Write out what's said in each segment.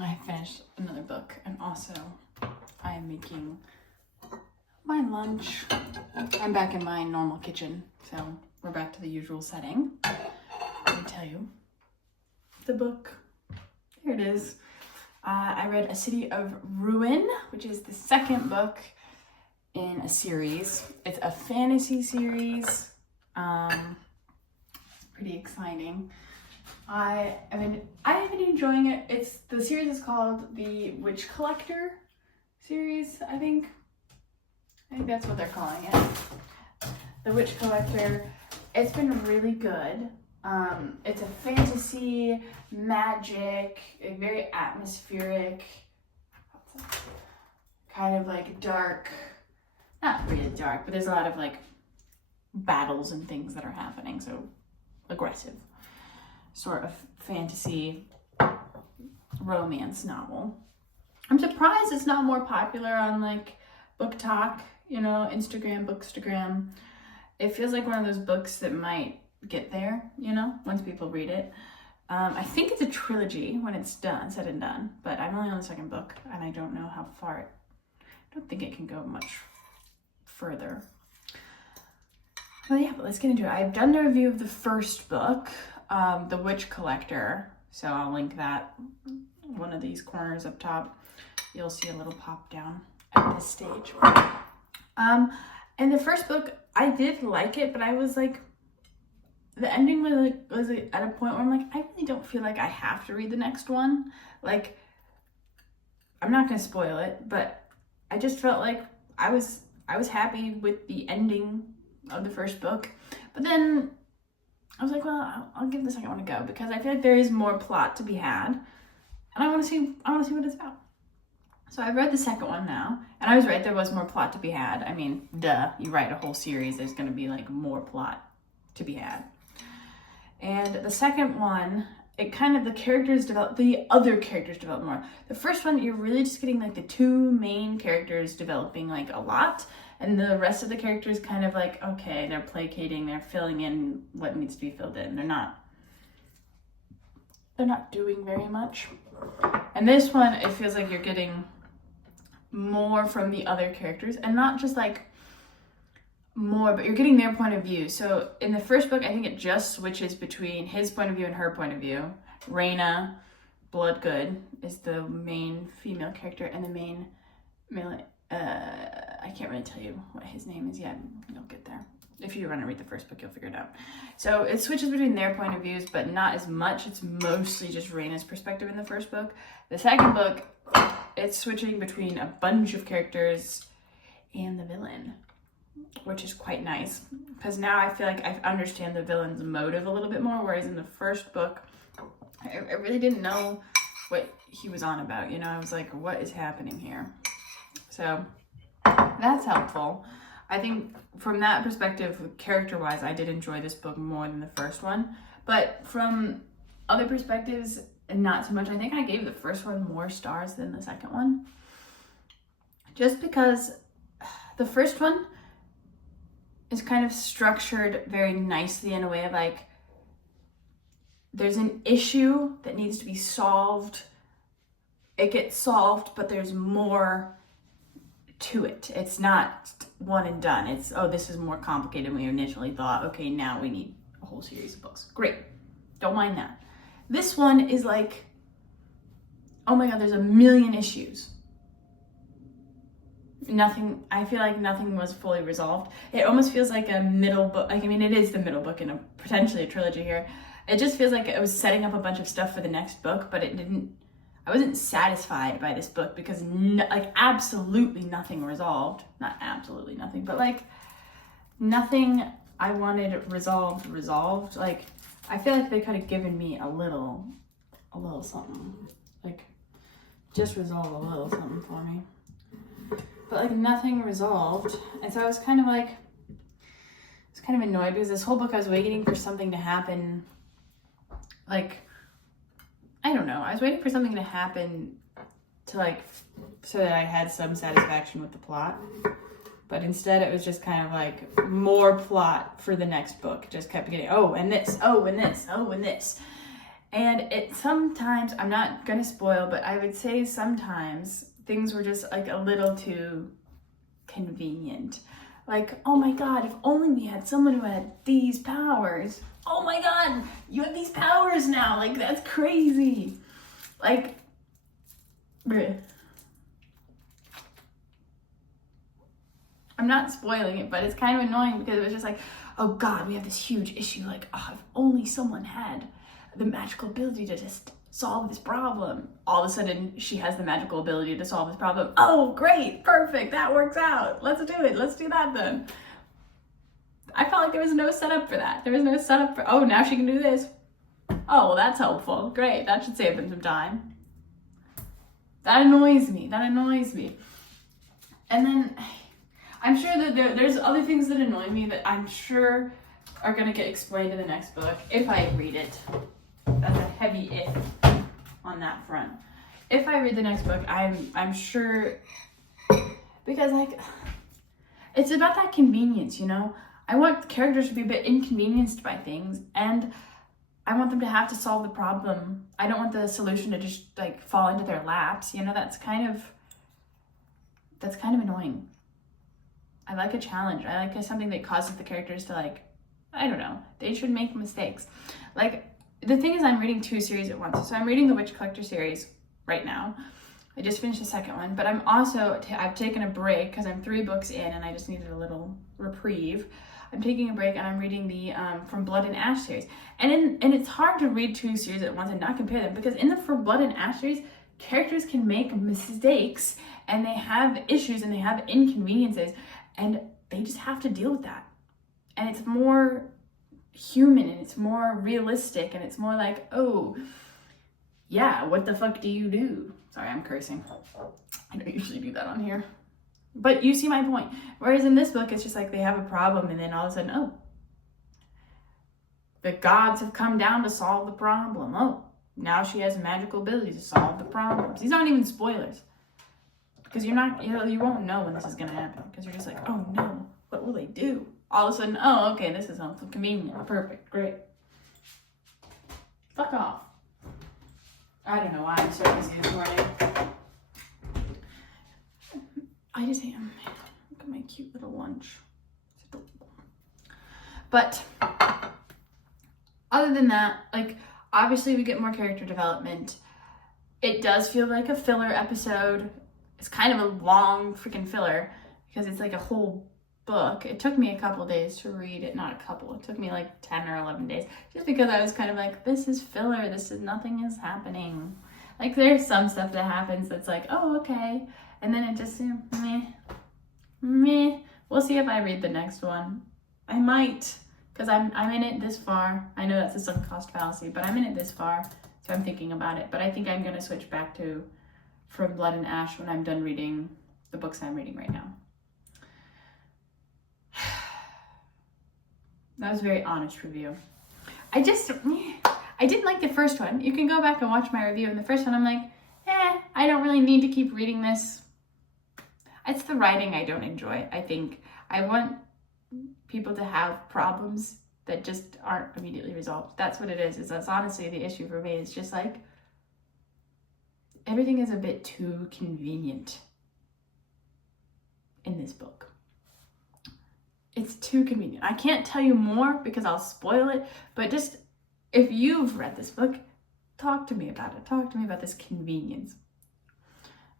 I finished another book, and also I am making my lunch. I'm back in my normal kitchen, so we're back to the usual setting. Let me tell you the book. Here it is. I read A City of Ruin, which is the second book in a series. It's a fantasy series. It's pretty exciting. I've been enjoying it. The series is called the Witch Collector series, I think that's what they're calling it. The Witch Collector. It's been really good. It's a fantasy, magic, a very atmospheric, kind of like dark, not really dark, but there's a lot of like battles and things that are happening, so aggressive sort of fantasy romance novel. I'm surprised it's not more popular on like Book Talk, Instagram, Bookstagram. It feels like one of those books that might get there, once people read it. I think it's a trilogy when it's done, said and done, but I'm only on the second book and I don't know how far I don't think it can go much further. But let's get into it. I've done the review of the first book, The Witch Collector, so I'll link that, one of these corners up top. You'll see a little pop down at this stage. In the first book, I did like it, but I was like, the ending was at a point where I'm like, I really don't feel like I have to read the next one. Like, I'm not gonna spoil it, but I just felt like I was happy with the ending of the first book. But then I was like, well, I'll give the second one a go because I feel like there is more plot to be had, and I want to see what it's about. So I've read the second one now, and I was right, there was more plot to be had. I mean, duh, you write a whole series, there's going to be like more plot to be had. And the second one, the other characters develop more. The first one, you're really just getting like the two main characters developing like a lot, and the rest of the characters kind of like, okay, they're placating, they're filling in what needs to be filled in. They're not doing very much. And this one, it feels like you're getting more from the other characters, and not just like more, but you're getting their point of view. So in the first book, I think it just switches between his point of view and her point of view. Raina Bloodgood is the main female character, and the main male, I can't really tell you what his name is yet. You'll get there. If you want to read the first book, you'll figure it out. So it switches between their point of views, but not as much. It's mostly just Raina's perspective in the first book. The second book, it's switching between a bunch of characters and the villain, which is quite nice, because now I feel like I understand the villain's motive a little bit more, whereas in the first book, I really didn't know what he was on about. I was like, what is happening here? So that's helpful. I think from that perspective, character-wise, I did enjoy this book more than the first one. But from other perspectives, not so much. I think I gave the first one more stars than the second one. Just because the first one is kind of structured very nicely in a way of like, there's an issue that needs to be solved. It gets solved, but there's more to it. It's not one and done. It's, this is more complicated than we initially thought. Okay, now we need a whole series of books. Great. Don't mind that. This one is like, oh my God, there's a million issues. I feel like nothing was fully resolved. It almost feels like a middle book. It is the middle book in potentially a trilogy here. It just feels like it was setting up a bunch of stuff for the next book, but I wasn't satisfied by this book because absolutely nothing resolved. Not absolutely nothing, but like nothing I wanted resolved. Like, I feel like they could have given me a little something. Like, just resolve a little something for me. But like nothing resolved. And so I was kind of annoyed because this whole book I was waiting for something to happen. Like, I don't know. I was waiting for something to happen to so that I had some satisfaction with the plot. But instead it was just kind of like more plot for the next book. Just kept getting, and this, and this, and this. And it sometimes, I'm not gonna spoil, but I would say sometimes things were just like a little too convenient. Like, oh my God, if only we had someone who had these powers. Oh my God, you have these powers now. Like, that's crazy. Like, bleh. I'm not spoiling it, but it's kind of annoying because it was just like, oh God, we have this huge issue. Like, oh, if only someone had the magical ability to just solve this problem. All of a sudden, she has the magical ability to solve this problem. Oh, great, perfect, that works out. Let's do it. Let's do that then. I felt like there was no setup for that. There was no setup for, oh, now she can do this. Oh, well, that's helpful. Great, that should save them some time. That annoys me. That annoys me. And then I'm sure that there's other things that annoy me that I'm sure are going to get explained in the next book if I read it. That's a heavy if on that front. If I read the next book, I'm sure, because like, it's about that convenience, you know? I want the characters to be a bit inconvenienced by things, and I want them to have to solve the problem. I don't want the solution to just like fall into their laps, you know? That's kind of annoying. I like a challenge. I like something that causes the characters to like, I don't know, they should make mistakes. Like, the thing is, I'm reading 2 series at once. So I'm reading the Witch Collector series right now. I just finished the second one, but I'm also, I've taken a break because I'm 3 books in and I just needed a little reprieve. I'm taking a break and I'm reading the From Blood and Ash series. And it's hard to read 2 series at once and not compare them, because in the From Blood and Ash series, characters can make mistakes and they have issues and they have inconveniences, and they just have to deal with that. And it's more human and it's more realistic and it's more like, oh yeah, what the fuck do you do? Sorry, I'm cursing. I don't usually do that on here, but you see my point. Whereas in this book, it's just like they have a problem and then all of a sudden, oh, the gods have come down to solve the problem. Oh, now she has a magical ability to solve the problems. These aren't even spoilers, because you won't know when this is gonna happen, because you're just like, oh no, what will they do? All of a sudden, oh, okay, this is helpful, convenient, perfect, great. Fuck off. I don't know why I'm so busy this morning. I just am. Look at my cute little lunch. But other than that, like, obviously we get more character development. It does feel like a filler episode. It's kind of a long freaking filler because it's like a whole book. It took me a couple days to read it. Not a couple. It took me like 10 or 11 days, just because I was kind of like, this is filler. Nothing is happening. Like, there's some stuff that happens that's like, oh, okay. And then it just, meh. We'll see if I read the next one. I might, because I'm in it this far. I know that's a sunk cost fallacy, but I'm in it this far, so I'm thinking about it. But I think I'm going to switch back to From Blood and Ash when I'm done reading the books I'm reading right now. That was a very honest review. I didn't like the first one. You can go back and watch my review. In the first one, I'm like, I don't really need to keep reading this. It's the writing I don't enjoy. I think I want people to have problems that just aren't immediately resolved. That's what it is. That's honestly the issue for me. It's just like, everything is a bit too convenient in this book. It's too convenient. I can't tell you more because I'll spoil it, but just, if you've read this book, talk to me about it. Talk to me about this convenience.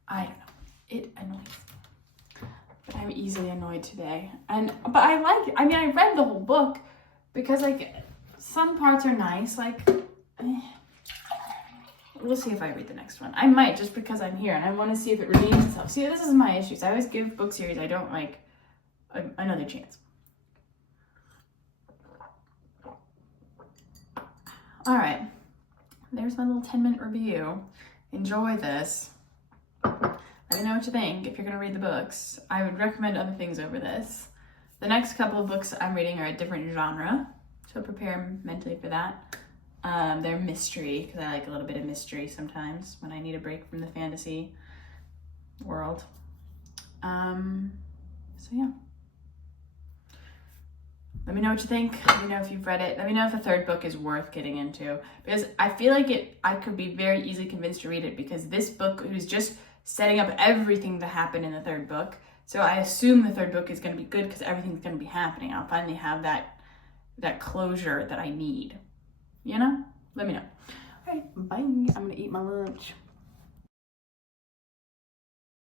I don't know. It annoys me. But I'm easily annoyed today. But I like it. I mean, I read the whole book because, like, some parts are nice. Like, we'll see if I read the next one. I might, just because I'm here and I want to see if it redeems itself. See, this is my issues. I always give book series I don't like another chance. All right, there's my little 10-minute review. Enjoy this. Let me know what you think if you're gonna read the books. I would recommend other things over this. The next couple of books I'm reading are a different genre, so prepare mentally for that. They're mystery, because I like a little bit of mystery sometimes when I need a break from the fantasy world. So yeah. Let me know what you think. Let me know if you've read it. Let me know if the third book is worth getting into, because I feel like I could be very easily convinced to read it, because this book was just setting up everything that happened in the third book. So I assume the third book is going to be good because everything's going to be happening. I'll finally have that closure that I need. You know? Let me know. All right, bye. I'm going to eat my lunch.